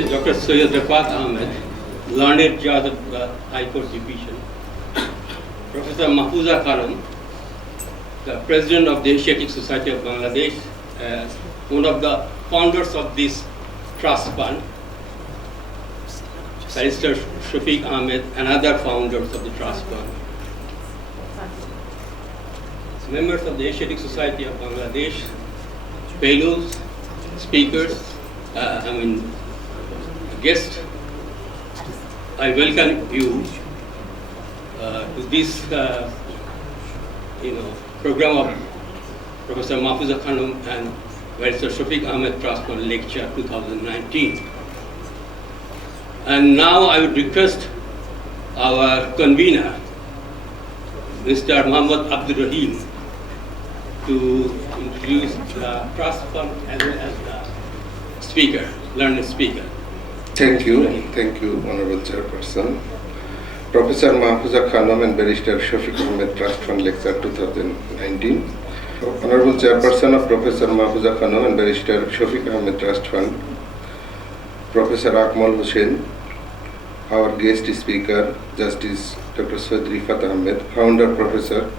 Mrs. Dr. Syed Refaat Ahmed, learned judge of the High Court Division, Professor Mahfuza Khanam, the President of the Asiatic Society of Bangladesh, one of the founders of this trust fund, Barrister Shafiqe Ahmed, another founders of the trust fund, members of the Asiatic Society of Bangladesh, fellows, speakers, guests, I welcome you to this program of Professor Mahfuza Khanam and Barrister Shafiqe Ahmed Trust Fund Lecture 2019. And now I would request our convener, Mr. Muhammad Abdul Rahim, to introduce the trust fund as well as the speaker, learned speaker. Thank you, Honorable Chairperson. Professor Mahfuza Khanam and Barrister Shafiqe Ahmed Trust Fund Lecture 2019. Honorable Chairperson of Professor Mahfuza Khanam and Barrister Shafiqe Ahmed Trust Fund, Professor Akmal Hussain, our guest speaker, Justice Dr. Syed Refaat Ahmed, founder Professor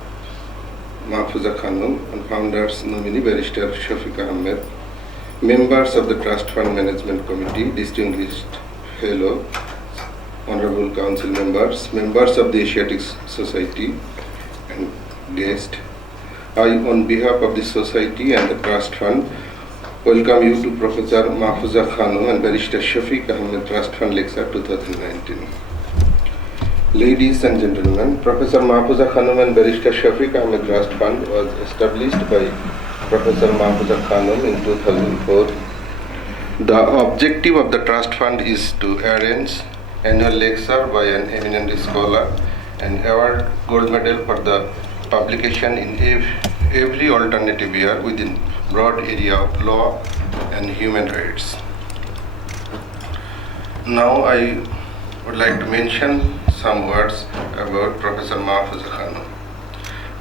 Mahfuza Khanam and founders nominee Barrister Shafiqe Ahmed, members of the Trust Fund Management Committee, distinguished fellow, honorable council members, members of the Asiatic Society and guests, I, on behalf of the Society and the Trust Fund, welcome you to Professor Mahfuza Khanam and Barrister Shafiqe Ahmed Trust Fund Lecture 2019. Ladies and gentlemen, Professor Mahfuza Khanam and Barrister Shafiqe Ahmed Trust Fund was established by Professor Mahfuza Khanam in 2004. The objective of the Trust Fund is to arrange annual lecture by an eminent scholar and award gold medal for the publication in every alternative year within broad area of law and human rights. Now I would like to mention some words about Professor Mahfuza Khanam.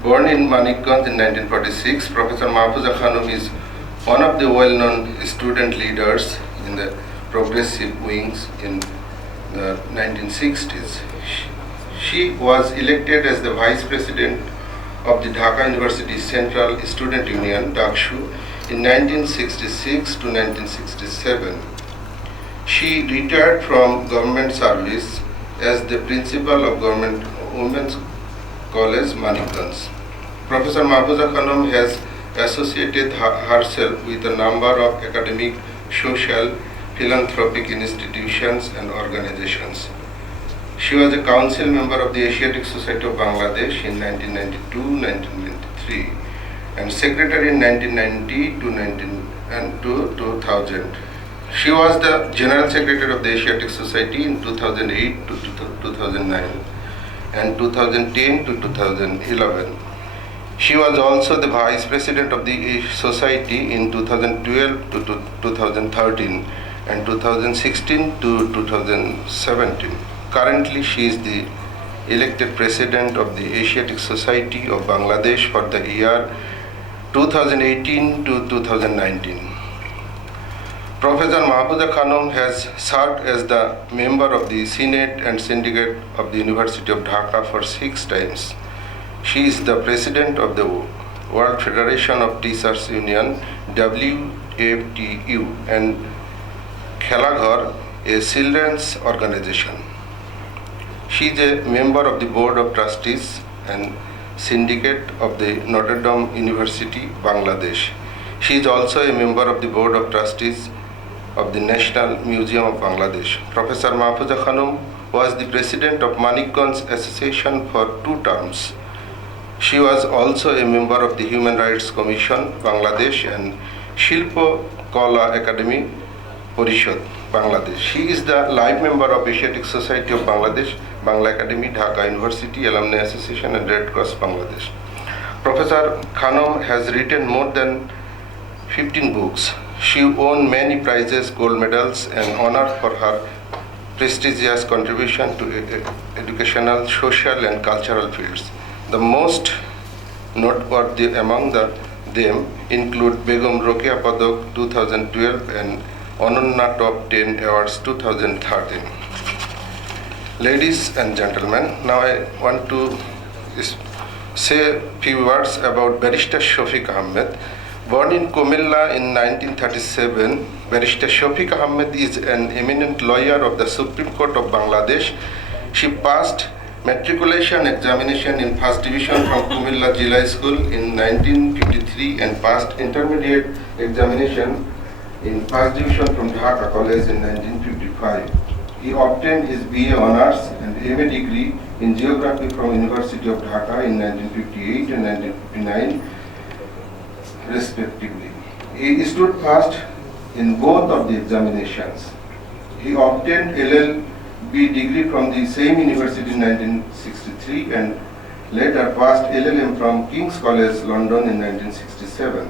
Born in Manikganj in 1946, Professor Mahfuza Khanam is one of the well-known student leaders in the progressive wings in the 1960s. She was elected as the Vice President of the Dhaka University Central Student Union, DAKSU, in 1966 to 1967. She retired from government service as the principal of Government Women's College, Manikganj. Professor Mahfuza Khanam has associated herself with a number of academic, social, philanthropic institutions and organizations. She was a council member of the Asiatic Society of Bangladesh in 1992-1993 and secretary in 1990 to 2000. She was the General Secretary of the Asiatic Society in 2008 to 2009 and 2010 to 2011. She was also the Vice President of the Society in 2012 to 2013 and 2016 to 2017. Currently, she is the elected President of the Asiatic Society of Bangladesh for the year 2018 to 2019. Professor Mahfuza Khanam has served as the member of the Senate and Syndicate of the University of Dhaka for 6 times. She is the President of the World Federation of Teachers Union, WFTU, and Khelaghar, a children's organization. She is a member of the Board of Trustees and Syndicate of the Notre Dame University, Bangladesh. She is also a member of the Board of Trustees of the National Museum of Bangladesh. Professor Mahfuza Khanam was the President of Manikganj Association for 2 terms. She was also a member of the Human Rights Commission, Bangladesh, and Shilpo Kala Academy, Parishad, Bangladesh. She is the life member of Asiatic Society of Bangladesh, Bangla Academy, Dhaka University, Alumni Association, and Red Cross, Bangladesh. Professor Khanam has written more than 15 books. She won many prizes, gold medals, and honor for her prestigious contribution to educational, social, and cultural fields. The most noteworthy among them include Begum Rokeya Padak 2012 and Onunna Top 10 Awards 2013. Ladies and gentlemen, now I want to say a few words about Barrister Shafiqe Ahmed. Born in Comilla in 1937, Barrister Shafiqe Ahmed is an eminent lawyer of the Supreme Court of Bangladesh. She passed matriculation examination in first division from Comilla Jila School in 1953 and passed intermediate examination in first division from Dhaka College in 1955. He obtained his BA Honours and MA degree in Geography from University of Dhaka in 1958 and 1959 respectively. He stood first in both of the examinations. He obtained LLB degree from the same university in 1963 and later passed LLM from King's College, London in 1967.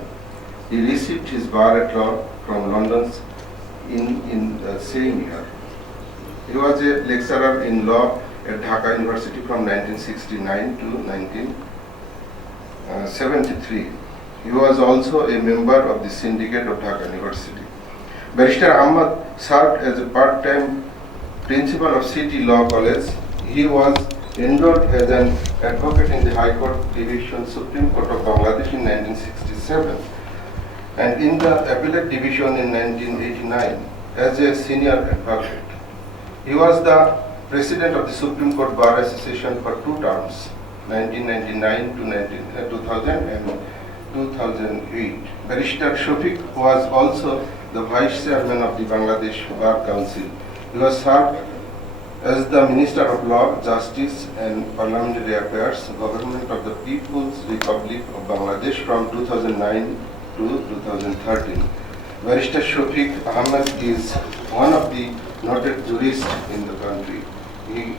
He received his bar at law from London in the same year. He was a lecturer in law at Dhaka University from 1969 to 1973. He was also a member of the syndicate of Dhaka University. Barrister Ahmed served as a part-time principal of City Law College. He was enrolled as an advocate in the High Court Division, Supreme Court of Bangladesh in 1967 and in the Appellate Division in 1989 as a senior advocate. He was the president of the Supreme Court Bar Association for 2 terms, 1999 to 2000 and 2008. Barrister Shafiqe was also the vice chairman of the Bangladesh Bar Council. He was served as the Minister of Law, Justice and Parliamentary Affairs, Government of the People's Republic of Bangladesh from 2009 to 2013. Barrister Shafiqe Ahmed is one of the noted jurists in the country. He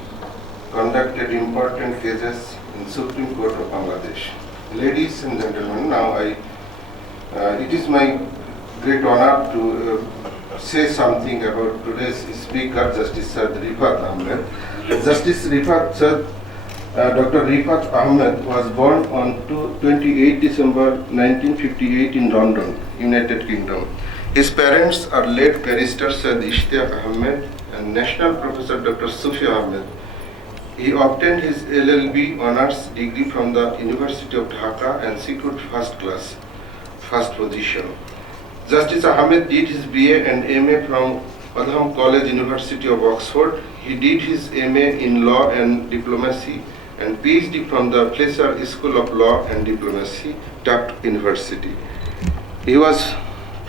conducted important cases in Supreme Court of Bangladesh. Ladies and gentlemen, now it is my great honor to say something about today's speaker, Justice Syed Refaat Ahmed. Justice Refaat Syed, Dr. Refaat Ahmed was born on 28 December 1958 in London, United Kingdom. His parents are late Barrister Syed Ahmed and National Professor Dr. Sufia Ahmed. He obtained his LLB Honours degree from the University of Dhaka and secured first position. Justice Ahmed did his BA and MA from Wadham College, University of Oxford. He did his MA in Law and Diplomacy and PhD from the Fletcher School of Law and Diplomacy, Tufts University. He was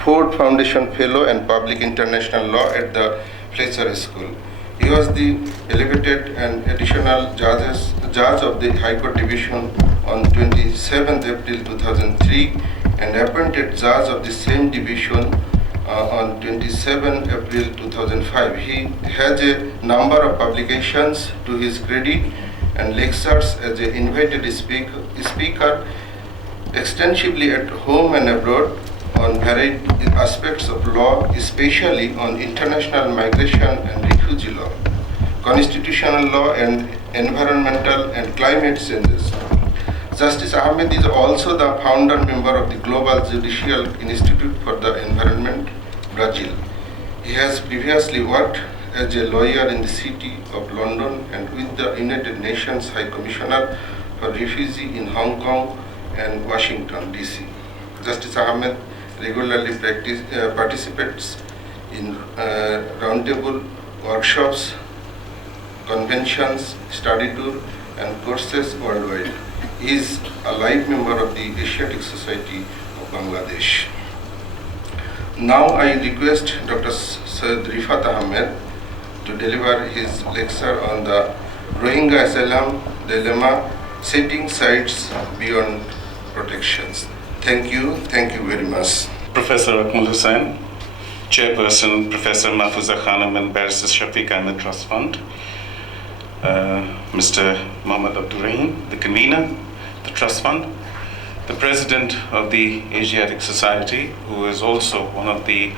Ford Foundation Fellow and Public International Law at the Fletcher School. He was the elevated and additional judge of the High Court Division on 27th April 2003 and appointed judge of the same division on 27 April 2005. He has a number of publications to his credit and lectures as an invited speaker extensively at home and abroad on varied aspects of law, especially on international migration and refugee law, constitutional law and environmental and climate changes. Justice Ahmed is also the founder member of the Global Judicial Institute for the Environment, Brazil. He has previously worked as a lawyer in the City of London and with the United Nations High Commissioner for Refugees in Hong Kong and Washington, D.C. Justice Ahmed regularly participates in roundtable workshops, conventions, study tour, and courses worldwide. He is a life member of the Asiatic Society of Bangladesh. Now I request Dr. Syed Refaat Ahmed to deliver his lecture on the Rohingya Asylum Dilemma, Setting Sites Beyond Protections. Thank you very much. Professor Akmal Hussain, Chairperson Professor Mahfuza Khanam and Barrister Shafiqe Ahmed Trust Fund, Mr. Mohammad Abdurrahim, the convener, the Trust Fund, the President of the Asiatic Society, who is also one of the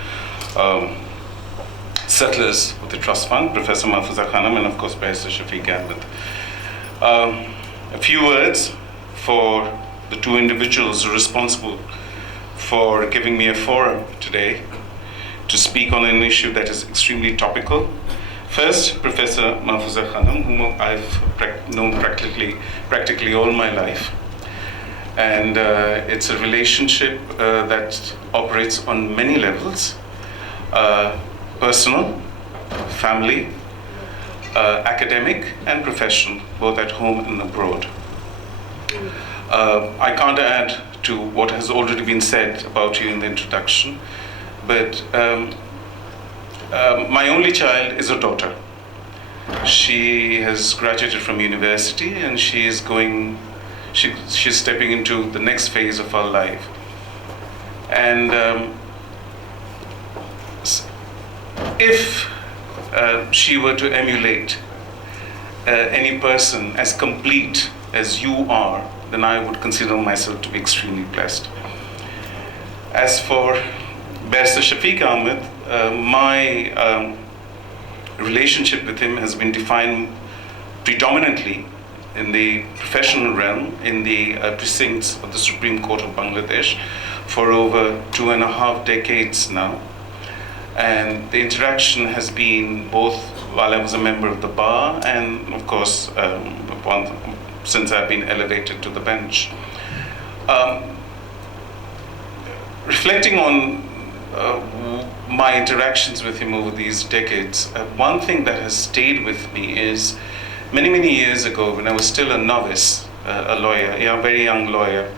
settlers of the Trust Fund, Professor Mahfuza Khanam, and of course Barrister Shafiqe Ahmed. A few words for the two individuals responsible for giving me a forum today to to speak on an issue that is extremely topical. First, Professor Mahfuza Khanam, whom I've known practically all my life. And it's a relationship that operates on many levels, personal, family, academic and professional, both at home and abroad. I can't add to what has already been said about you in the introduction, but my only child is a daughter. She has graduated from university and she's stepping into the next phase of her life. And if she were to emulate any person as complete as you are, then I would consider myself to be extremely blessed. As for Barrister Shafiqe Ahmed, my relationship with him has been defined predominantly in the professional realm, in the precincts of the Supreme Court of Bangladesh for over 2.5 decades now. And the interaction has been both while I was a member of the bar and, of course, since I've been elevated to the bench. Reflecting on my interactions with him over these decades, one thing that has stayed with me is many years ago, when I was still a novice, a lawyer, a very young lawyer,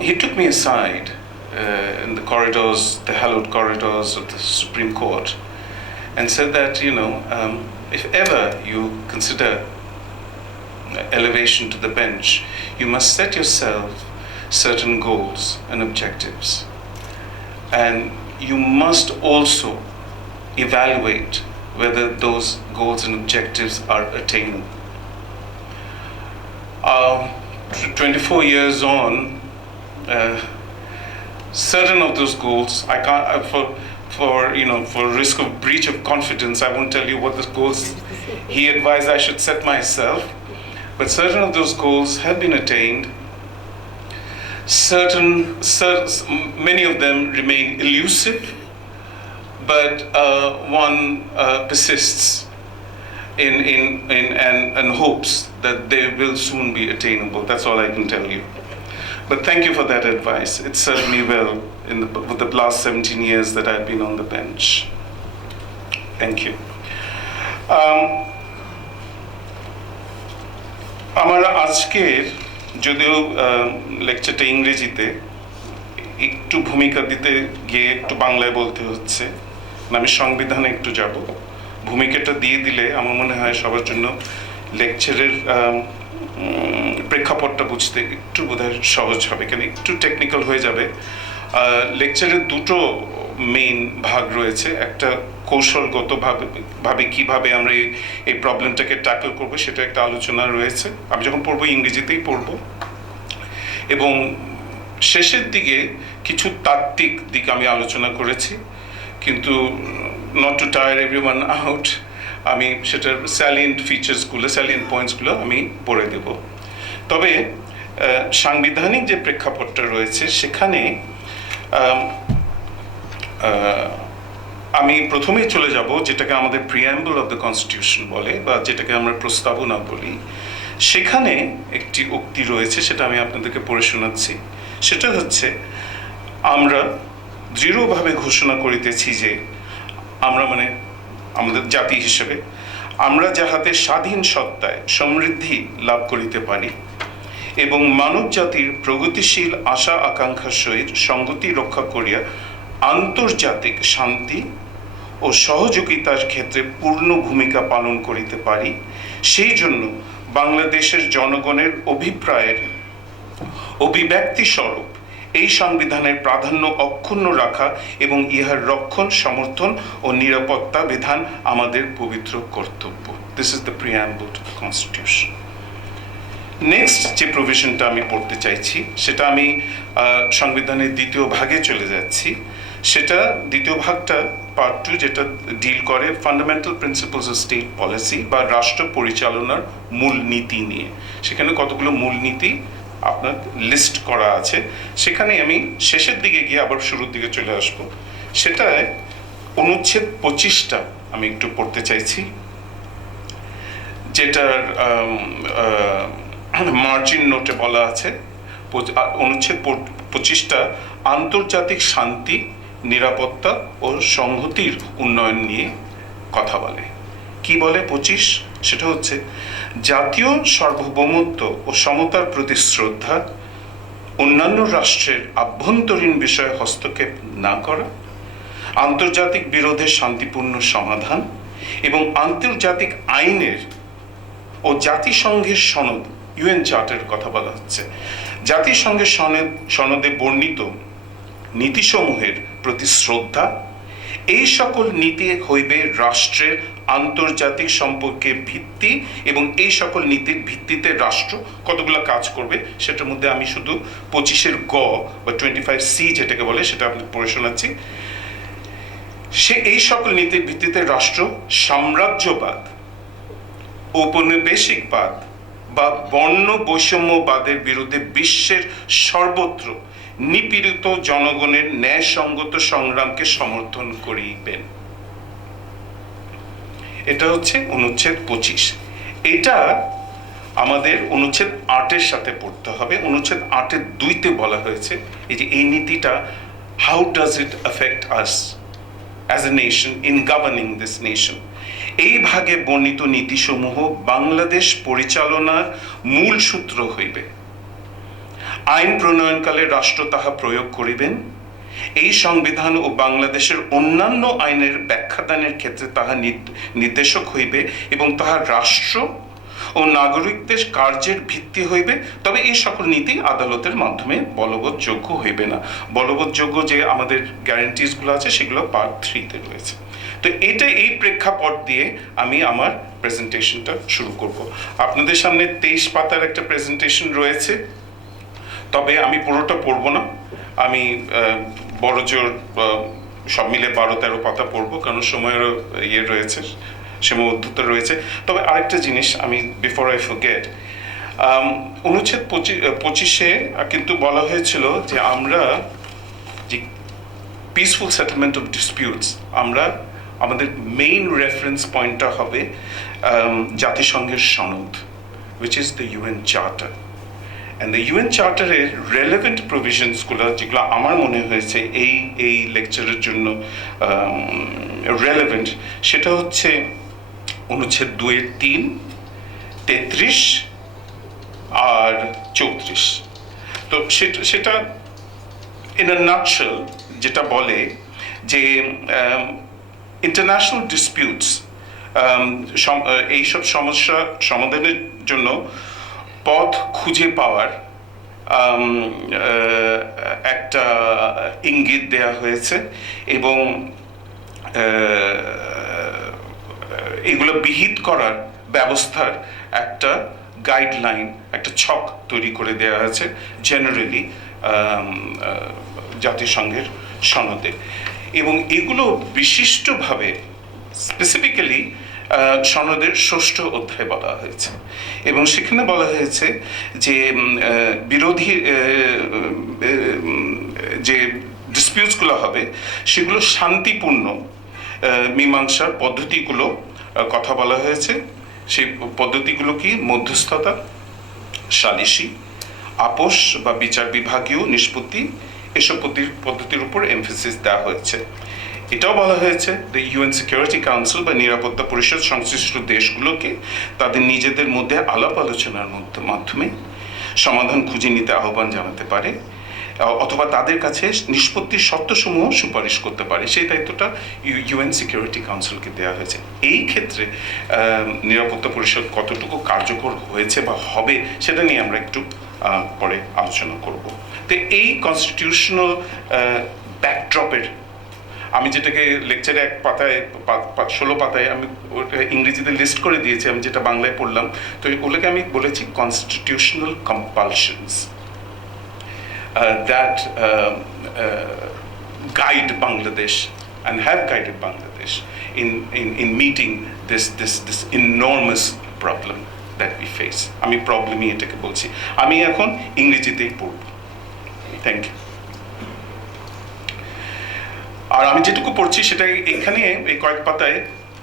he took me aside in the corridors, the hallowed corridors of the Supreme Court, and said that, if ever you consider elevation to the bench, you must set yourself certain goals and objectives. And you must also evaluate whether those goals and objectives are attainable. 24 years on, certain of those goals, I can't, for risk of breach of confidence, I won't tell you what the goals he advised I should set myself, but certain of those goals have been attained. Many of them remain elusive, but one persists and hopes that they will soon be attainable. That's all I can tell you. But thank you for that advice. It served me well with the last 17 years that I've been on the bench. Thank you. আমার আজকের যদিও লেকচারটা ইংরেজিতে, একটু ভূমিকা দিতে গিয়ে একটু বাংলায় বলতে হচ্ছে, আমি সংবিধানে একটু যাব। ভূমিকাটা দিয়ে দিলে আমার মনে হয় সবার জন্য লেকচারের প্রেক্ষাপটটা বুঝতে একটু বোধহয় সহজ হবে, কেন একটু টেকনিক্যাল হয়ে যাবে। লেকচারের দুটো মেইন ভাগ রয়েছে, একটা কৌশলগতভাবে কিভাবে আমরা এই প্রবলেমটাকে ট্যাকল করবো সেটা একটা আলোচনা রয়েছে। আমি যখন পড়বো ইংরেজিতেই পড়বো, এবং শেষের দিকে কিছু তাত্ত্বিক দিক আমি আলোচনা করেছি, কিন্তু not to tire everyone out, আমি সেটার স্যালিয়েন্ট ফিচার্সগুলো, স্যালিয়েন্ট পয়েন্টসগুলো আমি পড়ে দেব। তবে সাংবিধানিক যে প্রেক্ষাপটটা রয়েছে সেখানে আমি প্রথমেই চলে যাব যেটাকে আমাদের প্রিঅ্যাম্বল অফ দ্য কনস্টিটিউশন বলে, বা যেটাকে আমরা প্রস্তাবনা বলি। সেখানে একটি উক্তি রয়েছে, সেটা আমি আপনাদেরকে পড়ে শোনাচ্ছি। সেটা হচ্ছে, আমরা দৃঢ়ভাবে ঘোষণা করিতেছি যে আমরা, মানে আমাদের জাতি হিসেবে, আমরা যাহাতে স্বাধীন সত্তায় সমৃদ্ধি লাভ করিতে পারি এবং মানব জাতির প্রগতিশীল আশা আকাঙ্ক্ষার সহিত সঙ্গতি রক্ষা করিয়া আন্তর্জাতিক শান্তি ও সহযোগিতার ক্ষেত্রে পূর্ণ ভূমিকা পালন করিতে পারি, সেই জন্য বাংলাদেশের জনগণের অভিপ্রায়ের অভিব্যক্তি স্বরূপ এই সংবিধানের প্রাধান্য অক্ষুণ্ণ রাখা এবং ইহার রক্ষণ, সমর্থন ও নিরাপত্তা বিধান আমাদের পবিত্র কর্তব্য। This is the preamble to the Constitution. Next যে প্রভিশনটা আমি পড়তে চাইছি, সেটা আমি সংবিধানের দ্বিতীয় ভাগে চলে যাচ্ছি। সেটা দ্বিতীয় ভাগটা পার্ট 2, যেটা ডিল করে fundamental principles of state policy বা রাষ্ট্র পরিচালনার মূলনীতি নিয়ে। সেখানে কতগুলো মূলনীতি আপনার লিস্ট করা আছে, সেখানে আমি শেষের দিকে গিয়ে আবার শুরুর দিকে চলে আসবো। সেটায় অনুচ্ছেদ 25টা আমি একটু পড়তে চাইছি, যেটার মার্জিন নোটে বলা আছে। অনুচ্ছেদ 25টা আন্তর্জাতিক শান্তি, নিরাপত্তা ও সংহতির উন্নয়ন নিয়ে কথা বলে। কি বলে 25? সেটা হচ্ছে জাতীয় সার্বভৌমত্ব ও সমতার প্রতি শ্রদ্ধা, অন্যান্য রাষ্ট্রের আভ্যন্তরীণ বিষয়ে হস্তক্ষেপ না করা, আন্তর্জাতিক বিরোধের শান্তিপূর্ণ সমাধান এবং আন্তর্জাতিক আইনের ও জাতিসংঘের সনদ, ইউএন চার্টারের কথা বলা হচ্ছে, জাতিসংঘের সনদে বর্ণিত নীতিসমূহের প্রতি শ্রদ্ধা। এই সকল নীতি হইবে রাষ্ট্রের আন্তর্জাতিক সম্পর্কের ভিত্তি, এবং এই সকল নীতির ভিত্তিতে রাষ্ট্র কতগুলো কাজ করবে সেটার মধ্যে আমি শুধু 25-এর গ বা 25C যেটাকে বলে সেটা আপনি পড়ে শোনাচ্ছি। সে এই সকল নীতির ভিত্তিতে রাষ্ট্র সাম্রাজ্যবাদ, ঔপনিবেশিকবাদ বা বর্ণ বৈষম্যবাদের বিরুদ্ধে বিশ্বের সর্বত্র নিপীড়িত জনগণের ন্যায়সঙ্গত সংগ্রামকে সমর্থন করিবেন। এটা হচ্ছে অনুচ্ছেদ 25। এটা আমাদের অনুচ্ছেদ 8-এর সাথে পড়তে হবে। অনুচ্ছেদ 8-এর 2-তে বলা হয়েছে এই যে এই নীতিটা, how does it affect us as a nation in governing this nation. এই ভাগে বর্ণিত নীতিসমূহ বাংলাদেশ পরিচালনার মূল সূত্র হইবে। আইন প্রণয়নকালে রাষ্ট্র তাহা প্রয়োগ করিবেন। এই সংবিধান ও বাংলাদেশের অন্যান্য আইনের ব্যাখ্যাদানের ক্ষেত্রে তাহা নির্দেশক হইবে এবং তাহা রাষ্ট্র ও নাগরিকদের কার্যের ভিত্তি হইবে। তবে এই সকল নীতি আদালতের মাধ্যমে বলবৎযোগ্য হইবে না। বলবৎযোগ্য যে আমাদের গ্যারান্টিজগুলো আছে সেগুলো পার্ট 3-তে রয়েছে। তো এই প্রেক্ষাপট দিয়ে আমি আমার প্রেজেন্টেশনটা শুরু করব। আপনাদের সামনে 23 পাতার একটা প্রেজেন্টেশন রয়েছে, তবে আমি পুরোটা পড়ব না। আমি বড় জোর সব মিলে 12-13 পাতা পড়ব, কারণ সময়েরও রয়েছে, সীমাবদ্ধতা রয়েছে। তবে আরেকটা জিনিস আমি বিফোর আই ফরগেট, অনুচ্ছেদ 25-এ কিন্তু বলা হয়েছিল যে আমরা যে পিসফুল সেটেলমেন্ট অফ ডিসপিউটস, আমরা আমাদের মেইন রেফারেন্স পয়েন্টটা হবে জাতিসংঘের সনদ, which is the UN Charter. And the UN Charter-এর relevant provisions-গুলো যেগুলো আমার মনে হয়েছে এই লেকচারের জন্য relevant, সেটা হচ্ছে অনুচ্ছেদ 2-এর 3, 33 আর 34। তো সেটা in a nutshell যেটা বলে যে ইন্টারন্যাশনাল ডিসপিউটস, এইসব সমস্যা সমাধানের জন্য পথ খুঁজে পাওয়ার একটা ইঙ্গিত দেয়া হয়েছে, এবং এগুলো বিহিত করার ব্যবস্থার একটা গাইডলাইন, একটা ছক তৈরি করে দেওয়া হয়েছে জেনারেলি জাতিসংঘের সনদে। এবং এগুলো বিশিষ্টভাবে স্পেসিফিক্যালি সনদের 6ষ্ঠ অধ্যায় বলা হয়েছে, এবং সেখানে বলা হয়েছে যে বিরোধী যে ডিসপিউটসগুলো হবে সেগুলো শান্তিপূর্ণ মীমাংসার পদ্ধতিগুলো কথা বলা হয়েছে। সেই পদ্ধতিগুলো কি? মধ্যস্থতা, সালিসি, আপোষ বা বিচার বিভাগীয় নিষ্পত্তি, এসব পদ্ধতির উপর এমফেসিস দেওয়া হয়েছে। এটাও বলা হয়েছে দ্য ইউএন সিকিউরিটি কাউন্সিল বা নিরাপত্তা পরিষদ সংশ্লিষ্ট দেশগুলোকে তাদের নিজেদের মধ্যে আলাপ আলোচনার মাধ্যমে সমাধান খুঁজে নিতে আহ্বান জানাতে পারে, অথবা তাদের কাছে নিষ্পত্তির শর্তসমূহ সুপারিশ করতে পারে। সেই দায়িত্বটা ইউএন সিকিউরিটি কাউন্সিলকে দেওয়া হয়েছে। এই ক্ষেত্রে নিরাপত্তা পরিষদ কতটুকু কার্যকর হয়েছে বা হবে সেটা নিয়ে আমরা একটু পরে আলোচনা করব। তো এই কনস্টিটিউশনাল ব্যাকড্রপের আমি যেটাকে লেকচারে 16 পাতায় আমি ইংরেজিতে লিস্ট করে দিয়েছি, আমি যেটা বাংলায় পড়লাম, তো ওগুলোকে আমি বলেছি constitutional কম্পালশনস that guide Bangladesh and have guided Bangladesh in meeting this enormous problem that we face. আমি প্রবলেমই এটাকে বলছি। আমি এখন ইংরেজিতেই পড়ব। Thank you. আর আমি যেটুকু পড়ছি সেটা এখানে এই কয়েক পাতায়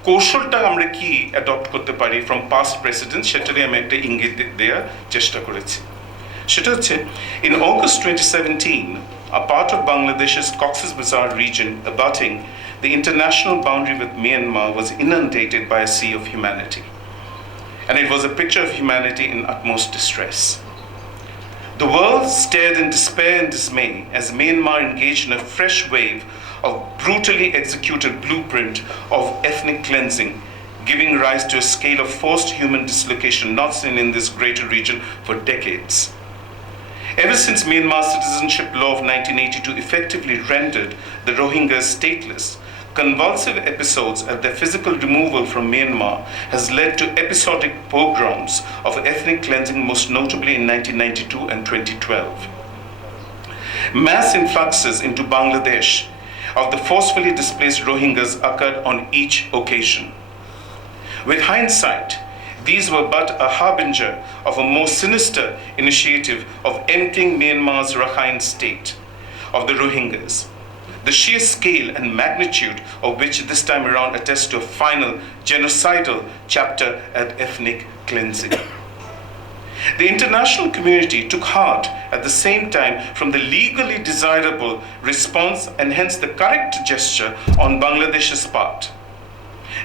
কৌশলটা আমরা কি অ্যাডপ্ট করতে পারি ফ্রম পাস্ট প্রেসিডেন্ট সেটারই আমি একটা ইঙ্গিত দেওয়ার চেষ্টা করেছি। সেটা হচ্ছে, in August 2017, a part of Bangladesh's Cox's Bazar region abutting the international boundary with Myanmar was inundated by a sea of humanity. And it was a picture of humanity in utmost distress. The world stared in despair and dismay as Myanmar engaged in a fresh wave of brutally executed blueprint of ethnic cleansing, giving rise to a scale of forced human dislocation not seen in this greater region for decades. Ever since Myanmar's citizenship law of 1982 effectively rendered the Rohingyas stateless, convulsive episodes at their physical removal from Myanmar has led to episodic pogroms of ethnic cleansing, most notably in 1992 and 2012. Mass influxes into Bangladesh of the forcefully displaced Rohingyas occurred on each occasion. With hindsight, these were but a harbinger of a more sinister initiative of emptying Myanmar's Rakhine state of the Rohingyas, the sheer scale and magnitude of which this time around attests to a final genocidal chapter at ethnic cleansing. The international community took heart at the same time from the legally desirable response and hence the correct gesture on Bangladesh's part.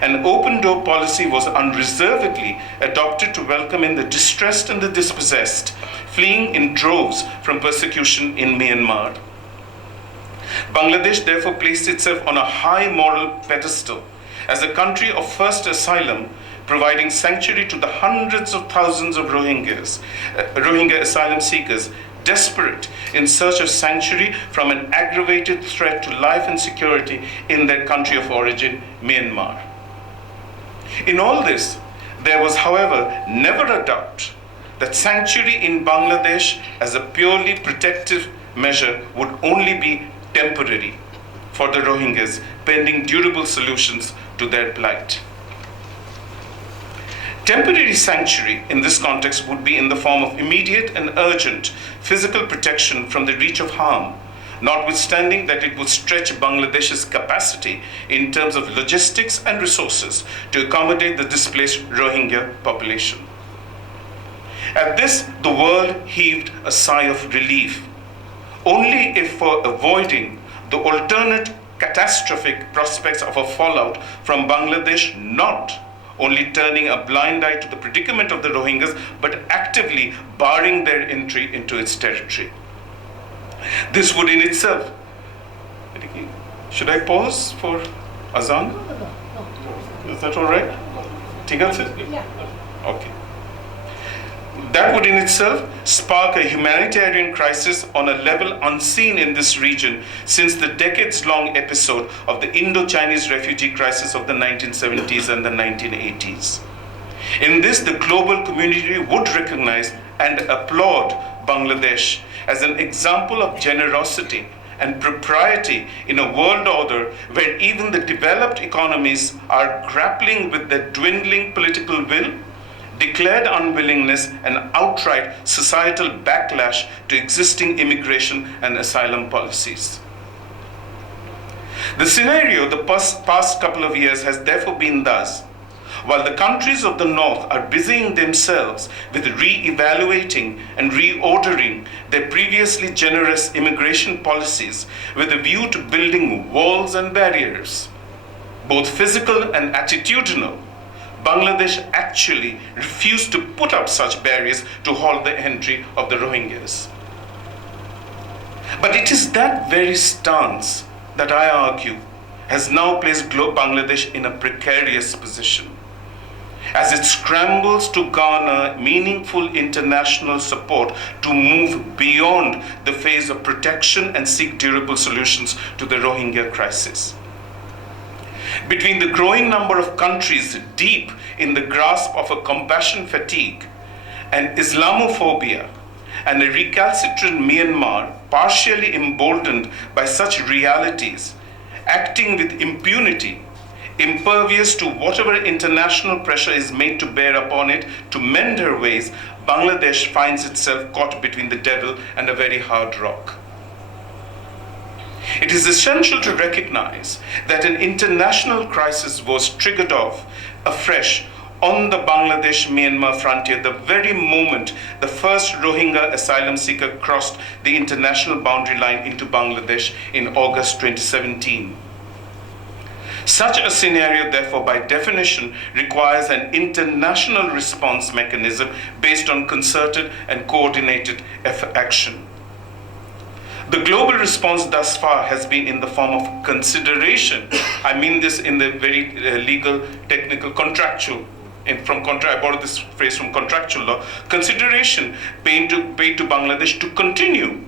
An open-door policy was unreservedly adopted to welcome in the distressed and the dispossessed, fleeing in droves from persecution in Myanmar. Bangladesh therefore placed itself on a high moral pedestal as a country of first asylum, providing sanctuary to the hundreds of thousands of Rohingya asylum seekers desperate in search of sanctuary from an aggravated threat to life and security in their country of origin, Myanmar. In all this, there was, however, never a doubt that sanctuary in Bangladesh as a purely protective measure would only be temporary for the Rohingyas, pending durable solutions to their plight. Temporary sanctuary in this context would be in the form of immediate and urgent physical protection from the reach of harm, notwithstanding that it would stretch Bangladesh's capacity in terms of logistics and resources to accommodate the displaced Rohingya population. At this, the world heaved a sigh of relief, only if for avoiding the alternate catastrophic prospects of a fallout from Bangladesh not only turning a blind eye to the predicament of the Rohingyas, but actively barring their entry into its territory. This would in itself, should I pause for Azan? Is that all right? ঠিক আছে? Okay. That would in itself spark a humanitarian crisis on a level unseen in this region since the decades-long episode of the Indo-Chinese refugee crisis of the 1970s and the 1980s. In this, the global community would recognize and applaud Bangladesh as an example of generosity and propriety in a world order where even the developed economies are grappling with their dwindling political will, declared unwillingness, and outright societal backlash to existing immigration and asylum policies. The scenario the past couple of years has therefore been thus. While the countries of the North are busying themselves with re-evaluating and reordering their previously generous immigration policies with a view to building walls and barriers, both physical and attitudinal, Bangladesh actually refused to put up such barriers to halt the entry of the Rohingyas. But it is that very stance that I argue has now placed Bangladesh in a precarious position, as it scrambles to garner meaningful international support to move beyond the phase of protection and seek durable solutions to the Rohingya crisis. Between the growing number of countries deep in the grasp of a compassion fatigue and Islamophobia, and a recalcitrant Myanmar partially emboldened by such realities, acting with impunity, impervious to whatever international pressure is made to bear upon it to mend her ways, Bangladesh finds itself caught between the devil and a very hard rock. It is essential to recognize that an international crisis was triggered off afresh on the Bangladesh-Myanmar frontier the very moment the first Rohingya asylum seeker crossed the international boundary line into Bangladesh in August 2017. Such a scenario, therefore, by definition, requires an international response mechanism based on concerted and coordinated action. The global response thus far has been in the form of consideration. I mean this in the very legal, technical, contractual. I borrowed this phrase from contractual law. Consideration paid to Bangladesh to continue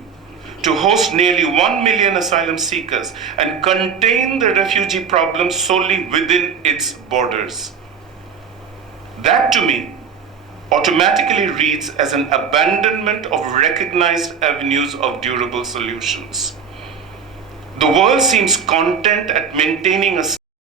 to host nearly 1 million asylum seekers and contain the refugee problem solely within its borders. That, to me, automatically reads as an abandonment of recognized avenues of durable solutions. The world seems content at maintaining a